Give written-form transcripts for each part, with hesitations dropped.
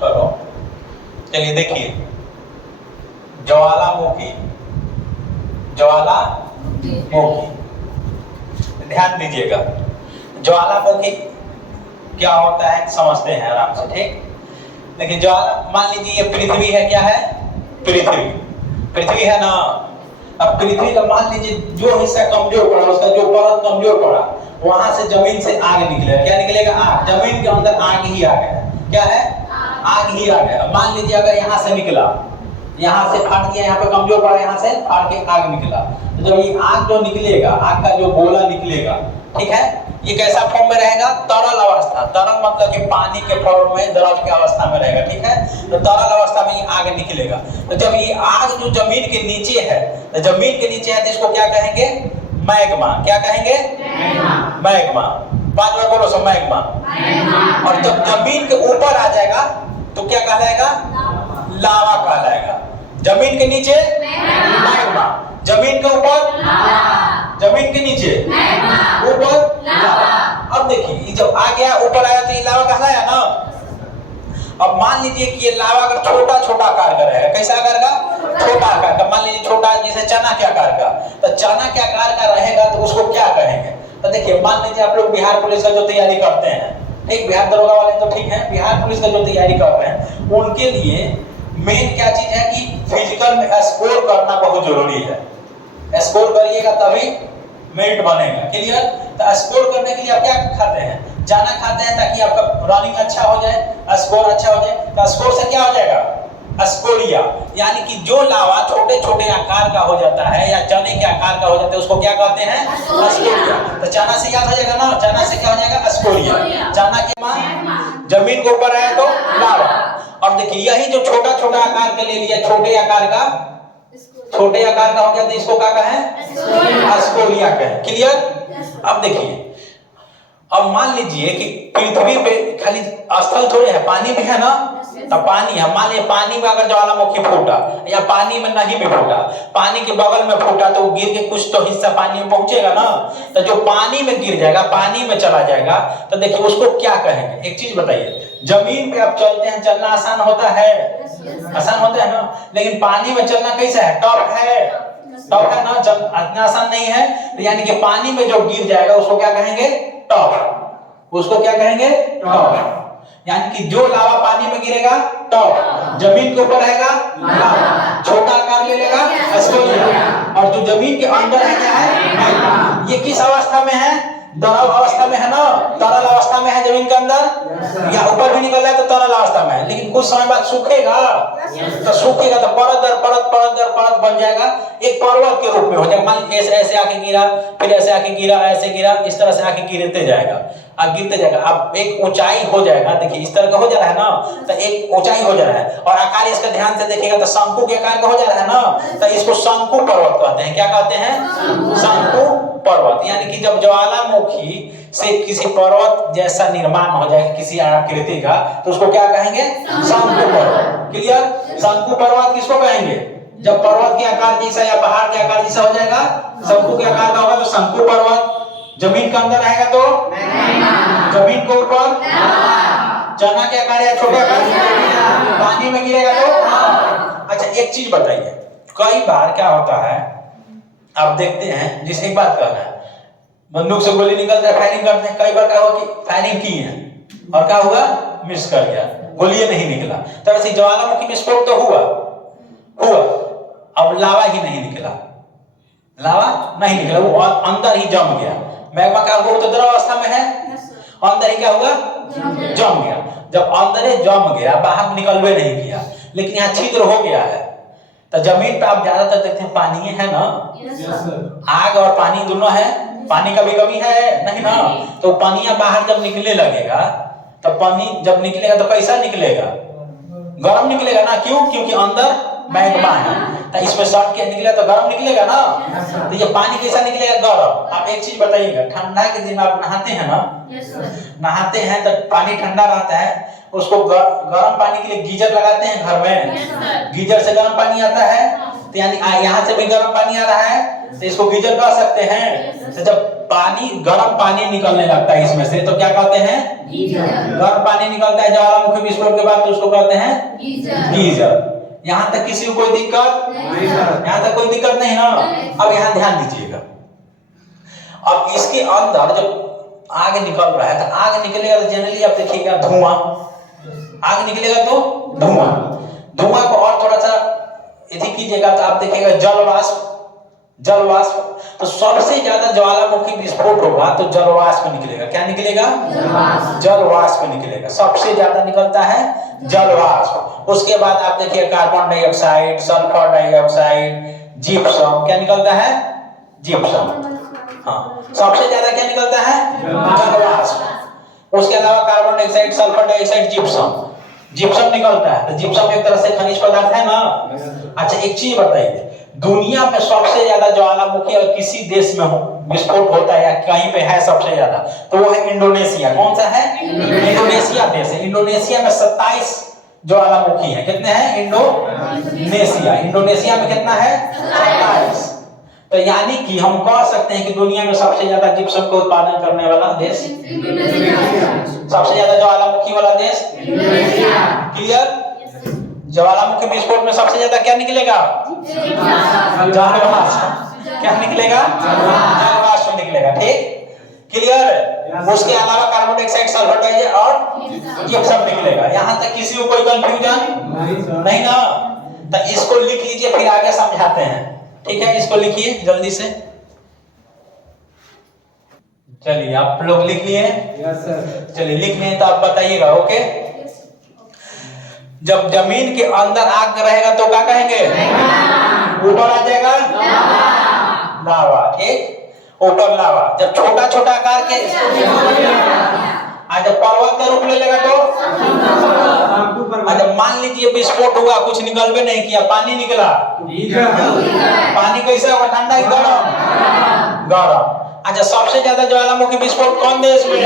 करो। चलिए देखिए, ज्वालामुखी, ज्वालामुखी, ध्यान दीजिएगा। ज्वालामुखी क्या होता है समझते हैं आराम से, ठीक। लेकिन ज्वाला, मान लीजिए ये पृथ्वी है, क्या है? पृथ्वी है ना। अब पृथ्वी का मान लीजिए जो हिस्सा कमजोर पड़ा, उसका जो परत कमजोर पड़ा, वहां से जमीन से आग निकलेगा। क्या निकलेगा? आग। जमीन के अंदर आग ही आग है। क्या है? आग ही आग है। मान लीजिए अगर यहाँ से निकला, यहाँ से फाट गया, यहाँ पे कमजोर पड़ा, यहाँ से फाट के आग निकला, तो जब ये आग जो निकलेगा, आग का जो गोला निकलेगा, ठीक है, ये कैसा फॉर्म में रहेगा? तरल अवस्था। तरल मतलब कि पानी के फॉर्म में, द्रव की अवस्था में रहेगा, ठीक है। तो तरल अवस्था में ये आग निकलेगा। तो जब ये आग जो जमीन के नीचे है, तो जमीन के नीचे है तो इसको क्या कहेंगे? मैग्मा। क्या कहेंगे? मैग्मा। 5 बार बोलो सब, मैग्मा। और जब जमीन के ऊपर आ जाएगा तो क्या कहलाएगा? लावा कहलाएगा। जमीन के नीचे मैग्मा, जमीन के ऊपर जमीन के नीचे ऊपर लावा। अब देखिए जब आ गया, ऊपर आया तो ये लावा कहलाया ना। अब मान लीजिए कि ये लावा अगर छोटा छोटा आकार का रहेगा, कैसा आकार का? छोटा आकार का। मान लीजिए छोटा, जैसे चना के आकार का, तो चना के आकार का रहेगा तो उसको क्या कहेंगे? तो देखिए, मान लीजिए आप लोग बिहार पुलिस का जो तैयारी करते हैं, ठीक, बिहार दरोगा वाले तो ठीक है, बिहार पुलिस का जो तैयारी कर रहे हैं, उनके लिए मेन क्या चीज है कि फिजिकल में स्कोर करना बहुत जरूरी है। स्कोर करिएगा तभी मेरिट बनेगा। क्लियर? तो स्कोर करने के लिए आप क्या खाते हैं? चना खाते हैं ताकि आपका रनिंग अच्छा हो जाए, स्कोर अच्छा हो जाए। तो स्कोर से क्या हो जाएगा? स्कोरिया। यानी कि जो लावा छोटे छोटे आकार का हो जाता है या चने के आकार का हो जाता है, उसको क्या कहते हैं? स्कोरिया। तो चना से याद हो जाएगा ना, चना से क्या हो जाएगा? स्कोरिया। चना के मान जमीन के ऊपर आया तो लावा। और देखिए यही जो छोटा छोटा आकार के ले लिया, छोटे आकार का हो गया, तो इसको क्या कहें? स्कोरिया कहें। क्लियर? अब देखिए, अब मान लीजिए कि पृथ्वी पे खाली स्थल थोड़े है, पानी भी है ना। तो पानी है, मान लीजिए पानी में अगर ज्वालामुखी फूटा या पानी में नहीं भी फूटा, पानी के बगल में फूटा, तो वो गिर के कुछ तो हिस्सा पानी में पहुंचेगा ना। तो जो पानी में गिर जाएगा, पानी में चला जाएगा, तो देखिए उसको क्या कहेंगे? एक चीज बताइए, जमीन पे आप चलते हैं, चलना आसान होता है? आसान होता है ना। लेकिन पानी में चलना कैसा है? टफ है ना, इतना आसान नहीं है। तो यानी कि पानी में जो गिर जाएगा उसको क्या कहेंगे? टफ। उसको क्या कहेंगे? टफ। यानी कि जो लावा पानी में गिरेगा टफ, जमीन के ऊपर रहेगा लावा, छोटा आकार ले लेगा स्कोरिया, और जो जमीन के अंदर है क्या है? ये किस अवस्था में है? द्रव अवस्था में है ना, तरल अवस्था में है जमीन के अंदर, या ऊपर भी निकल रहा है तो तरल अवस्था में है। लेकिन कुछ समय बाद सूखेगा, तो सूखेगा तो परत दर परत बन जाएगा, एक पर्वत के रूप में हो जाएगा। मान लीजिए ऐसे आके गिरा, फिर ऐसे आके गिरा, ऐसे गिरा, इस तरह से आके गिरते जाएगा, अब गिरते जाएगा। अब एक ऊंचाई हो जाएगा, देखिए इस तरह का हो जा रहा है ना, तो एक ऊंचाई हो जा रहा है। और आकार इसका ध्यान से देखिएगा तो शंकु के आकार का हो जा रहा है ना, तो इसको शंकु पर्वत कहते हैं। क्या कहते हैं? शंकु पर्वत। यानी कि जब ज्वालामुखी से किसी पर्वत जैसा निर्माण हो जाए किसी आकृति का, तो उसको क्या कहेंगे? शंकु पर्वत। क्लियर? शंकु पर्वत किसको कहेंगे? जब पर्वत के आकार जैसा या पहाड़ के आकार जैसा हो जाएगा, शंकु के आकार का होगा तो शंकु पर्वत। जमीन के अंदर रहेगा तो जमीन के ऊपर चना के आकार या छोटे आकार, पानी में गिरेगा तो। अच्छा एक चीज बताइए, कई बार क्या होता है आप देखते हैं, जिसे एक बात कहना है, बंदूक से गोली निकलता है, फायरिंग करते हैं, कई बार क्या हुआ कि फायरिंग की है और क्या हुआ? मिस कर गया, गोली नहीं निकला। तो ऐसे ज्वालामुखी में स्फोट तो हुआ, अब लावा ही नहीं निकला, वो अंदर ही जम गया। मैग्मा का वो तो द्रव अवस्था में है, अंदर ही क्या हुआ? जम गया। जब अंदर ही जम गया, बाहर निकलवे नहीं किया, लेकिन यहाँ छिद्र हो गया है। तो जमीन पे आप ज्यादातर देखते हैं पानी है ना, आग और पानी दोनों है, पानी का भी कमी है नहीं ना। तो पानी बाहर जब निकलने लगेगा, तो पानी जब निकलेगा तो कैसा निकलेगा? गर्म निकलेगा ना। क्यों? क्योंकि अंदर मैग्मा है, तो इसमें शॉर्ट के निकलेगा तो गर्म निकलेगा ना। तो ये पानी कैसा निकलेगा? गर्म। आप एक चीज बताइएगा, ठंडा के दिन आप नहाते हैं ना, नहाते हैं तो पानी ठंडा रहता है, उसको गर्म पानी के लिए गीजर लगाते हैं घर में, गीजर से गर्म पानी आता है, तो यानी यहाँ से भी गर्म पानी आ रहा है, तो इसको गीजर कह सकते हैं। तो जब पानी गर्म पानी निकलने लगता है इसमें से तो क्या कहते हैं? गर्म पानी निकलता है ज्वालामुखी विस्फोट के बाद तो उसको कहते हैं गीजर। यहाँ तक किसी को कोई दिक्कत? यहाँ तक कोई दिक्कत नहीं ना। अब यहाँ ध्यान दीजिएगा, अब इसके अंदर जब आग निकल रहा है तो आग निकलेगा तो जनरली आप देखिएगा धुआं, आग निकलेगा तो धुआं, धुआं को और थोड़ा सा यदि कीजिएगा तो आप देखिएगा जलवाष्प, जलवाष्प। तो सबसे ज्यादा ज्वालामुखी विस्फोट होगा तो जलवाष्प निकलेगा। क्या निकलेगा? जलवाष्प निकलेगा, सबसे ज्यादा निकलता है जलवाष्प। उसके बाद आप देखिए carbon dioxide, sulphur dioxide, gypsum. क्या निकलता है? जिप्सम। हाँ, सबसे ज्यादा क्या निकलता है? जलवाष्प। उसके अलावा carbon dioxide, sulphur dioxide, gypsum, gypsum निकलता है। तो जिप्सम एक तरह से खनिज पदार्थ है ना। अच्छा एक चीज बताइए, दुनिया में सबसे ज्यादा ज्वालामुखी अगर किसी देश में हो विस्फोट होता है या कहीं पे है सबसे ज्यादा तो वो है इंडोनेशिया। कौन सा है? इंडोनेशिया देश है। इंडोनेशिया में 27 ज्वालामुखी है। कितने हैं? इंडोनेशिया, इंडोनेशिया में कितना है? 27। तो यानी कि हम कह सकते हैं कि दुनिया में सबसे ज्यादा जिप्सम का उत्पादन करने वाला देश सबसे ज्यादा ज्वालामुखी वाला देश क्लियर। ज्वालामुखी विस्फोट में सबसे ज्यादा क्या निकलेगा? जलवाष्प। क्या निकलेगा? जलवाष्प निकलेगा। ठीक क्लियर। उसके अलावा कार्बन डाइऑक्साइड, सल्फर डाइऑक्साइड और जिप्सम निकलेगा। यहाँ तक किसी को कोई कंफ्यूजन नहीं ना। तो इसको लिख लीजिए फिर आगे समझाते हैं। ठीक है, इसको लिखिए जल्दी से। चलिए आप लोग लिख लिए? Yes sir. चलिए लिख लिए तो आप बताइएगा। ओके, जब जमीन के अंदर आग रहेगा तो क्या कहेंगे? ऊपर आ जाएगा लावा। ठीक, ऊपर लावा। जब छोटा छोटा आकार के जब पर्वत का रूप ले लेगा तो जब मान लीजिए विस्फोट हुआ, कुछ निकलवे नहीं किया, पानी निकला, पानी कैसा होगा? ठंडा ही गरम? गरम। अच्छा सबसे ज्यादा ज्वालामुखी विस्फोट कौन देश में?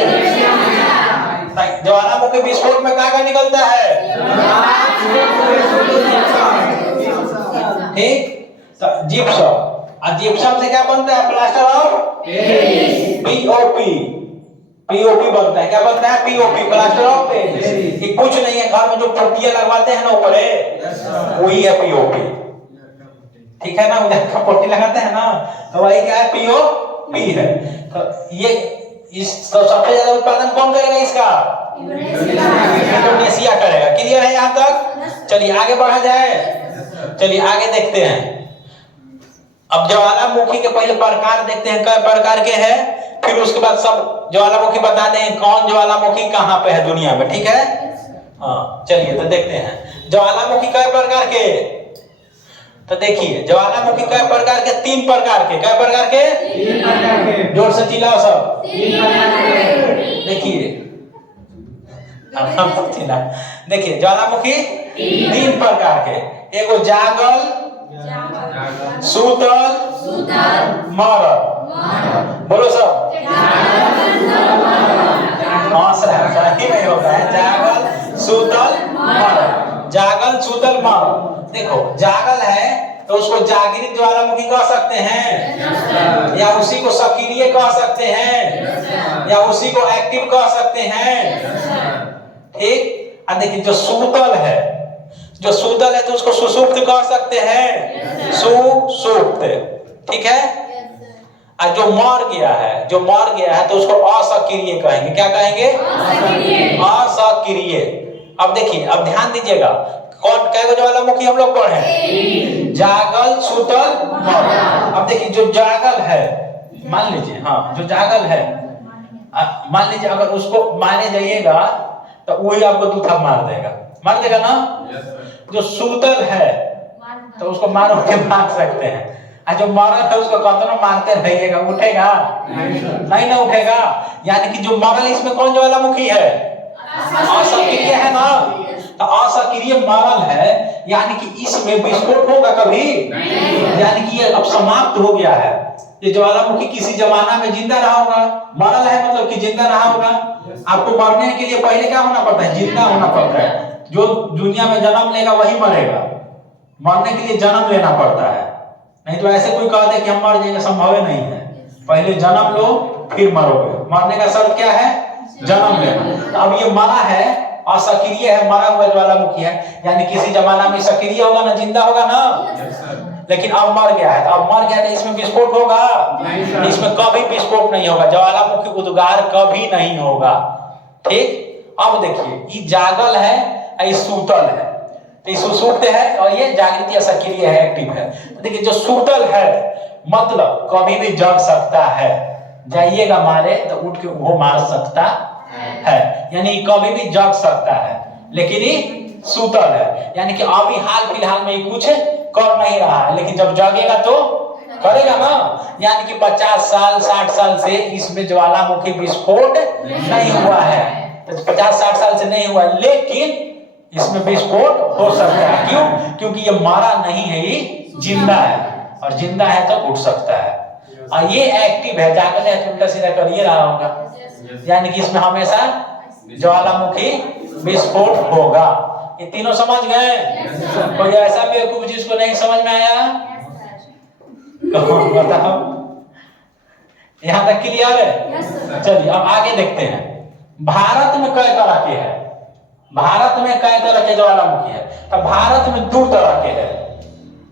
ज्वालामुखी विस्फोट में क्या निकलता है? ठीक, तो जिप्सम। और जिप्सम से क्या बनता है? Plaster of POP. पीओपी बनता है। क्या बनता है? POP, plaster of Paris. ये कुछ नहीं है, घर में जो पुट्टियां लगवाते हैं ना ऊपर वही है पीओपी। ठीक है ना, उधर का पुट्टी लगाते हैं ना तो वही क्या है? पीओपी है। तो ये इस तो सबसे ज्यादा उत्पादन कौन करेगा इसका? इंडोनेशिया करेगा। क्लियर है यहाँ तक? चलिए आगे बढ़ा जाए। चलिए आगे देखते हैं। अब ज्वालामुखी के पहले प्रकार देखते हैं, कई प्रकार के हैं, फिर उसके बाद सब ज्वालामुखी बता दें कौन ज्वालामुखी कहाँ पे है दुनिया में। ठीक है, हाँ चलिए तो देखते हैं ज्वालामुखी कई प्रकार के। तो देखिए ज्वालामुखी कई प्रकार के? 3 प्रकार के। कई प्रकार के? 3 प्रकार के। जोर से चिल्लाओ सब। देखिए देखिए ज्वालामुखी 3 प्रकार के। एगो जागल, सूतल, मरल। बोलो सब। हाँ सही में होता है जागल, सूतल, मरल। जागल, सूतल, मरल। देखो जागल है तो उसको जागृत ज्वालामुखी कह सकते हैं, या उसी को सक्रिय कह सकते हैं, या उसी को एक्टिव कह सकते हैं। ठीक। अब देखिए जो सूतल है, जो सूतल है तो उसको सुषुप्त कह सकते हैं, सुषुप्त। ठीक है। और जो मर गया है, जो मर गया है तो उसको असक्रिय कहेंगे। क्या कहेंगे? असक्रिय। अब देखिए, अब ध्यान दीजिएगा, कौन कैगो ज्वालामुखी हम लोग पढ़े? जागल, सूतल, मरल। अब देखिए जो जागल है, मान लीजिए, हाँ जो जागल है, मान लीजिए अगर उसको मारे जाइएगा तो वही आपको दूठा मार देगा ना। जो सूतल है तो उसको मारो के मार सकते हैं, और जो मरल है उसको कतनो मारते रहिएगा, उठेगा नहीं ना उठेगा। यानी कि जो मरल इसमें कौन ज्वालामुखी है? असक्रिय है ना। तो असक्रिय मरल है, यानी कि इसमें विस्फोट होगा कभी नहीं। यानी कि ये अब समाप्त हो गया है। ये ज्वालामुखी किसी जमाना में जिंदा रहा होगा, मरल है मतलब कि जिंदा रहा होगा। आपको मरने के लिए पहले क्या होना पड़ता है? जिंदा होना पड़ता है। जो दुनिया में जन्म लेगा वही मरेगा, मरने के लिए जन्म लेना पड़ता है, नहीं तो ऐसे कोई कह दे कि हम मर जाएंगे, संभव नहीं है। पहले जन्म लो फिर मरोगे। मरने का शर्त क्या है? जन्म लेना। अब ये मरा है और सक्रिय है, मरा हुआ ज्वालामुखी है, यानी किसी जमाना में सक्रिय होगा ना, जिंदा होगा ना। लेकिन अब मर गया है, तो अब मर गया तो इसमें विस्फोट होगा? इसमें कभी विस्फोट नहीं होगा, ज्वालामुखी उद्गार कभी नहीं होगा। ठीक। अब देखिए, ये जागल है, ये सूतल है, तो ये सुसुप्त है और ये जागृत या सक्रिय है, एक्टिव है। तो देखिए, जो सूतल है मतलब कभी भी जग सकता है, जाइएगा मारे तो उठ के वो मार सकता है, यानी कभी भी जग सकता है, लेकिन ये सूतल है, यानी कि अभी हाल फिलहाल में कुछ कर नहीं रहा है, लेकिन जब जगेगा तो करेगा ना। यानी कि 50 साल 60 साल से इसमें ज्वालामुखी विस्फोट नहीं हुआ है, तो 50-60 साल से नहीं हुआ, लेकिन इसमें विस्फोट हो सकता है। क्यों? क्योंकि ये मारा नहीं है, ये जिंदा है, और जिंदा है तो उठ सकता है, और ये एक्टिव है, जागल है, उल्टा सीधा कर ये रहा होगा, यानी कि इसमें हमेशा ज्वालामुखी विस्फोट होगा। ये तीनों समझ गए? कोई ऐसा बेवकूफ जिसको नहीं समझ में आया? बताओ, यहाँ तक क्लियर है? चलिए अब आगे देखते हैं। भारत में कई तरह के हैं, भारत में कई तरह के ज्वालामुखी है। तो भारत में 2 तरह के हैं।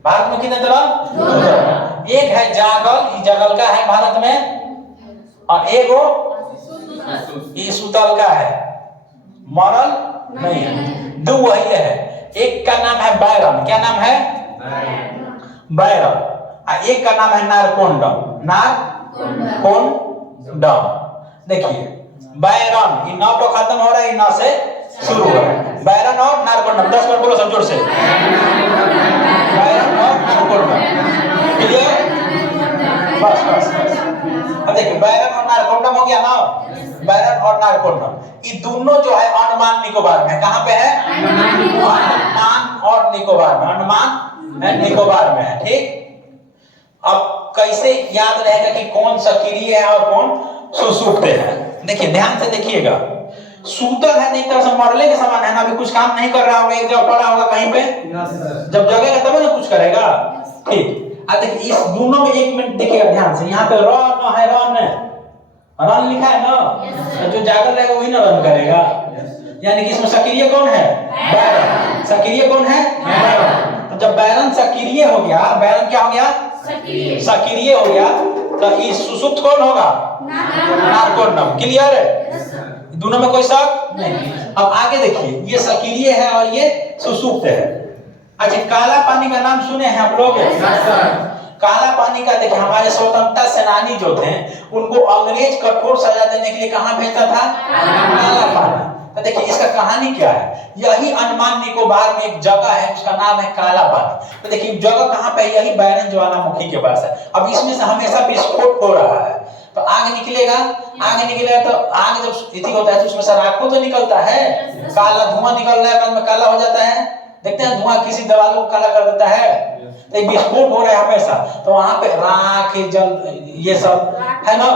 भारत में कितने तरह? 2 तरह। एक है जागल, ये जगल का है भारत में, और एक ये सुतल का है, मरल नहीं है। 2 वही है। एक का नाम है बैरन, क्या नाम है? बैरन। एक का नाम है नारकोंडम, नारकोंडम। देखिए, बैरन, ये नौ तो खत्म हो रहा है, नौ से शुरू हो रहा है। बैरन और नारकोंडम, 10 बार बोलो सब जोर से। बैरन और नारकोंडम, क्लियर? बस बस बस। अब देखिए, बैरन और नारकोंडम हो गया ना। बैरन और नारकोंडम, ये दोनों जो है अंडमान निकोबार में। कहाँ पे है? अंडमान और निकोबार में, अंडमान निकोबार में है। ठीक। अब कैसे याद रहेगा कि कौन सक्रिय है और कौन सुसुप्त है? देखिए, ध्यान से देखिएगा। सूतल है, एक तरह से मरले के समान है ना, अभी कुछ काम नहीं कर रहा होगा, एक जगह पड़ा होगा कहीं पे, जब जगेगा तब ना कुछ करेगा। ठीक। अब देखिए, इस दोनों में 1 मिनट देखिएगा ध्यान से। यहाँ पे रन है, रन लिखा है ना, तो जो जागल रहेगा वही ना रन करेगा, यानी कि इसमें सक्रिय कौन है? बैरन। सक्रिय कौन है? बैरन। तो जब बैरन सक्रिय हो गया, बैरन क्या हो गया? सक्रिय हो गया, तो ये सुसुप्त कौन होगा? नारकोंडम। क्लियर है? दोनों में कोई शक नहीं। अब आगे देखिए, ये सक्रिय है और ये सुसुप्त है। अच्छा, काला पानी का नाम सुने हैं आप लोग? काला पानी का देखिए, हमारे स्वतंत्रता सेनानी जो थे, उनको अंग्रेज कठोर सजा देने के लिए कहां भेजता था? काला पानी। तो देखिए, इसका कहानी क्या है? यही अंडमान निकोबार में एक जगह है, उसका नाम है काला पानी। तो देखिए, जगह कहां पे? यही बैरन ज्वालामुखी के पास है। अब इसमें से हमेशा विस्फोट हो रहा है, तो आग निकलेगा, तो आग जब इति होता है तो उसमें से राखों तो निकलता है, काला धुआं निकल रहा है, बाद में काला हो जाता है। देखते हैं, धुआं किसी दीवारों को काला कर देता है, तो विस्फोट हो रहा है हमेशा। तो वहां पे राख, जल, ये सब है ना,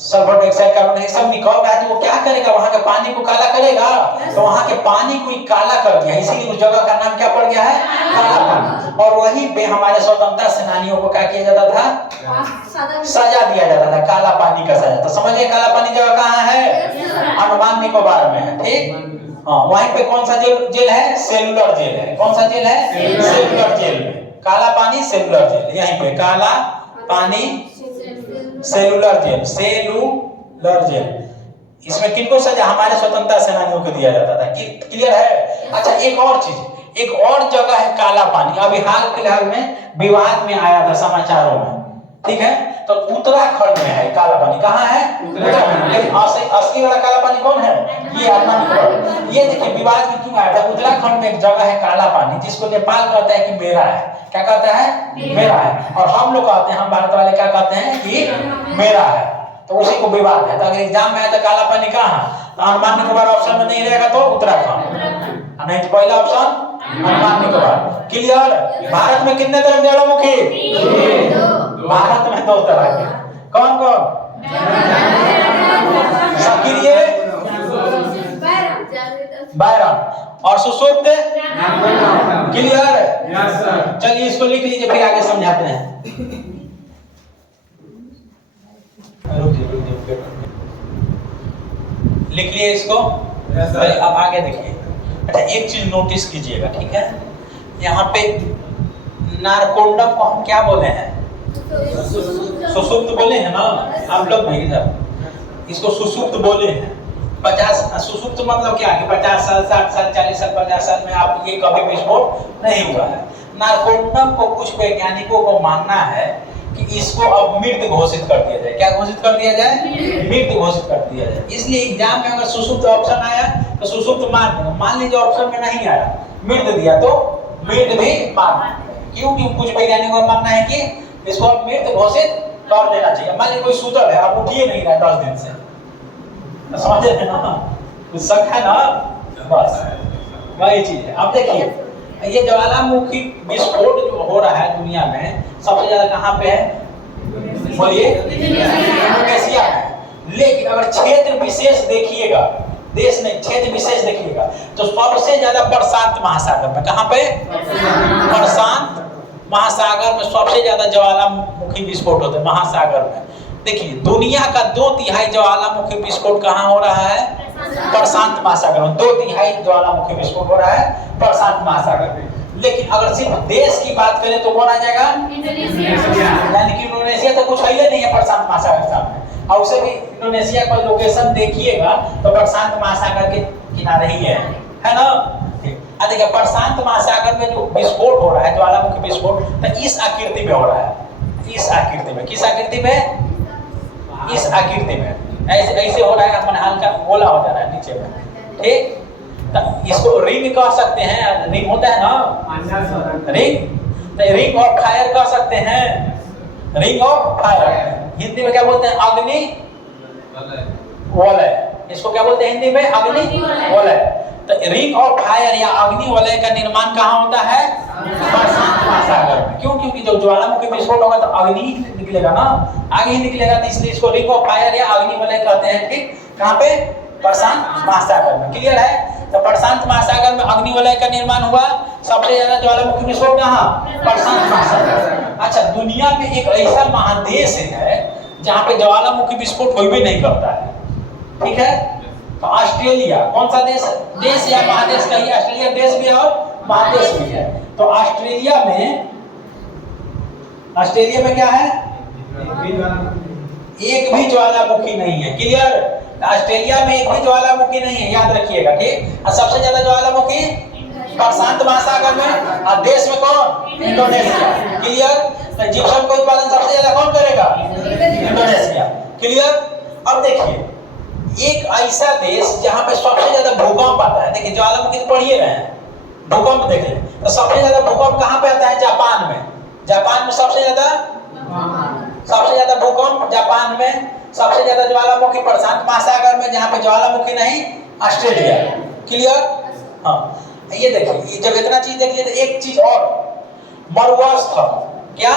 सल्फर डाइऑक्साइड, कार्बन डाइऑक्साइड सब निकल रहा है, तो वो क्या करेगा? वहां के पानी को काला करेगा। तो वहां के पानी को काला कर दिया, इसीलिए उस जगह का नाम क्या पड़ गया है? काला पानी। और वहीं पे हमारे स्वतंत्रता सेनानियों को क्या किया जाता था? सजा दिया जाता था, काला पानी का सजा। तो समझिए, काला पानी जगह कहाँ है? अंडमान निकोबार में है। ठीक। हाँ, वहीं पे कौन सा जेल है? सेलुलर जेल है। कौन सा जेल है? सेलुलर जेल में काला पानी, सेलुलर जेल। यहीं पे काला पानी, सेलुलर जेल, सेलुलर जेल। इसमें किनको सजा? हमारे स्वतंत्रता सेनानियों को दिया जाता था। क्लियर है? अच्छा, एक और चीज, एक और जगह है काला पानी, अभी हाल फिलहाल में विवाद में आया था समाचारों में। ठीक है, तो उत्तराखंड में है काला पानी। कहाँ है? उत्तराखंड। लेकिन असली वाला काला पानी कौन है? ये अंडमान निकोबार। ये देखिए, विवाद में क्यों आया था? उत्तराखंड में एक जगह है काला पानी, जिसको नेपाल कहता है कि मेरा है। क्या कहता है? मेरा है। और हम लोग कहते हैं, हम भारत वाले क्या कहते हैं कि मेरा है। तो उसी को विवाद है। तो अगर एग्जाम में आया तो काला पानी कहाँ? तो अंडमान निकोबार ऑप्शन में नहीं रहेगा तो उत्तराखंड, नहीं तो पहला ऑप्शन अंडमान निकोबार। क्लियर? भारत में कितने तरह के ज्वालामुखी? भारत में 2 तरह के। कौन कौन? सक्रिय बैरन। और सुसुप्त क्लियर। Yes sir. चलिए इसको लिख लीजिए, फिर आगे समझाते हैं। लिख लिए इसको। Yes sir. अब आगे देखिए। अच्छा एक चीज नोटिस कीजिएगा, ठीक है। यहाँ पे नारकोंडम को हम क्या बोले हैं? सुसुप्त बोले हैं ना आप लोग भाई इधर, इसको सुसुप्त बोले हैं। 50 सुसुप्त मतलब क्या है? 50 साल 60 साल 40 साल 50 साल में आप ये कभी विस्फोट नहीं हुआ है। नारकोंडम को कुछ वैज्ञानिकों को मानना है कि इसको अब मृत घोषित कर दिया जाए। क्या घोषित कर दिया जाए? मृत घोषित कर दिया जाए। इसलिए एग्जाम में अगर सुसुप्त ऑप्शन आया तो सुसुप्त मान लीजिए ऑप्शन में नहीं आया, मृत दिया तो मृत भी मान। क्योंकि कुछ वैज्ञानिकों का मानना है कि इसको अब मृत घोषित कर देना चाहिए। मान लीजिए कोई सुतल है, अब उठिए नहीं रहा 10 दिन से, तो समझ रहे हैं ना, कुछ शक है ना, बस वही चीज है। अब देखिए ये ज्वालामुखी विस्फोट जो हो रहा है दुनिया में सबसे ज्यादा कहाँ पे है? बोलिए। इंडोनेशिया में। लेकिन अगर क्षेत्र विशेष देखिएगा, देश नहीं क्षेत्र विशेष देखिएगा, तो सबसे ज्यादा प्रशांत महासागर में। कहाँ पे? प्रशांत महासागर में सबसे ज्यादा ज्वालामुखी विस्फोट होते हैं, महासागर में। देखिए दुनिया का 2/3 ज्वालामुखी विस्फोट कहाँ हो रहा है? प्रशांत महासागर में। 2/3 ज्वालामुखी विस्फोट हो रहा है प्रशांत महासागर में। लेकिन अगर सिर्फ देश की बात करें तो कौन आ जाएगा? यानी कि इंडोनेशिया तो कुछ है नहीं है प्रशांत महासागर के सामने। और उसे भी इंडोनेशिया का लोकेशन देखिएगा तो प्रशांत महासागर के किनारे ही है ना। देखिए प्रशांत महासागर में जो विस्फोट हो रहा है, ज्वालामुखी विस्फोट, तो इस आकृति में हो रहा है। इस आकृति में। किस आकृति में? इस आकृति में ऐसे ऐसे हो रहा है, अपना हल्का गोला हो जा रहा है नीचे में, ठीक। तो इसको रिंग कह सकते हैं, रिंग होता है ना, रिंग ऑफ फायर कह सकते हैं, रिंग ऑफ फायर। हिंदी में क्या बोलते हैं? अग्नि वलय। इसको क्या बोलते हैं हिंदी में? अग्नि वलय। तो रिंग ऑफ फायर या अग्नि वलय का निर्माण कहाँ होता है? प्रशांत महासागर में। क्यों? क्योंकि जब ज्वालामुखी विस्फोट होगा तो अग्नि निकलेगा ना, आगे ही निकलेगा, तो इसलिए इसको रिंग ऑफ फायर या अग्नि वलय कहते हैं, ठीक। कहाँ पे? प्रशांत महासागर में। क्लियर है? तो प्रशांत महासागर में अग्नि वलय का निर्माण हुआ। सबसे ज्यादा ज्वालामुखी विस्फोट कहाँ? प्रशांत महासागर। अच्छा दुनिया में एक ऐसा महादेश है जहाँ पे ज्वालामुखी विस्फोट कोई भी नहीं करता है, ठीक है। तो ऑस्ट्रेलिया कौन सा देश? देश या महादेश कहिए। ऑस्ट्रेलिया देश भी है और महादेश भी है। तो ऑस्ट्रेलिया में क्या है? एक भी ज्वालामुखी नहीं है। क्लियर? ऑस्ट्रेलिया में एक भी ज्वालामुखी नहीं है, याद रखिएगा, ठीक। और सबसे ज्यादा ज्वालामुखी प्रशांत महासागर में। और देश में कौन? इंडोनेशिया। क्लियर? तो जिप्सम का उत्पादन सबसे ज्यादा कौन करेगा? इंडोनेशिया। क्लियर? अब देखिए एक ऐसा देश जहां पे सबसे ज्यादा भूकंप आता है। देखिए ज्वालामुखी तो पढ़िए रहे हैं, भूकंप देख लें, तो सबसे ज्यादा भूकंप कहां पे आता है? जापान में। जापान में सबसे ज्यादा भूकंप जापान में। सबसे ज्यादा ज्वालामुखी प्रशांत महासागर में, जहां पे ज्वालामुखी नहीं ऑस्ट्रेलिया। क्लियर? हाँ ये देखिए, जब इतना चीज देख लिए तो एक चीज और, मरुस्थल। क्या?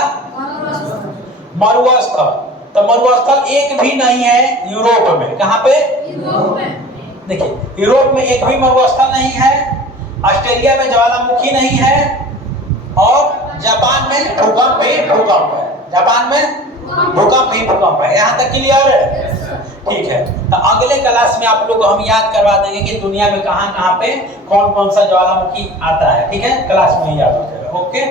मरुस्थल। तो मरुस्थल एक भी नहीं है यूरोप में। कहां पे? यूरोप में। देखिए यूरोप में एक भी मरुस्थल नहीं है, ऑस्ट्रेलिया में ज्वालामुखी नहीं है, और जापान में भूकंप ही भूकंप है। जापान में भूकंप ही भूकंप है। यहाँ तक क्लियर है? ठीक है। तो अगले क्लास में आप लोग को हम याद करवा देंगे कि दुनिया में कहाँ कहाँ पे कौन कौन सा ज्वालामुखी आता है, ठीक है। क्लास में ही याद हो जाएगा। ओके।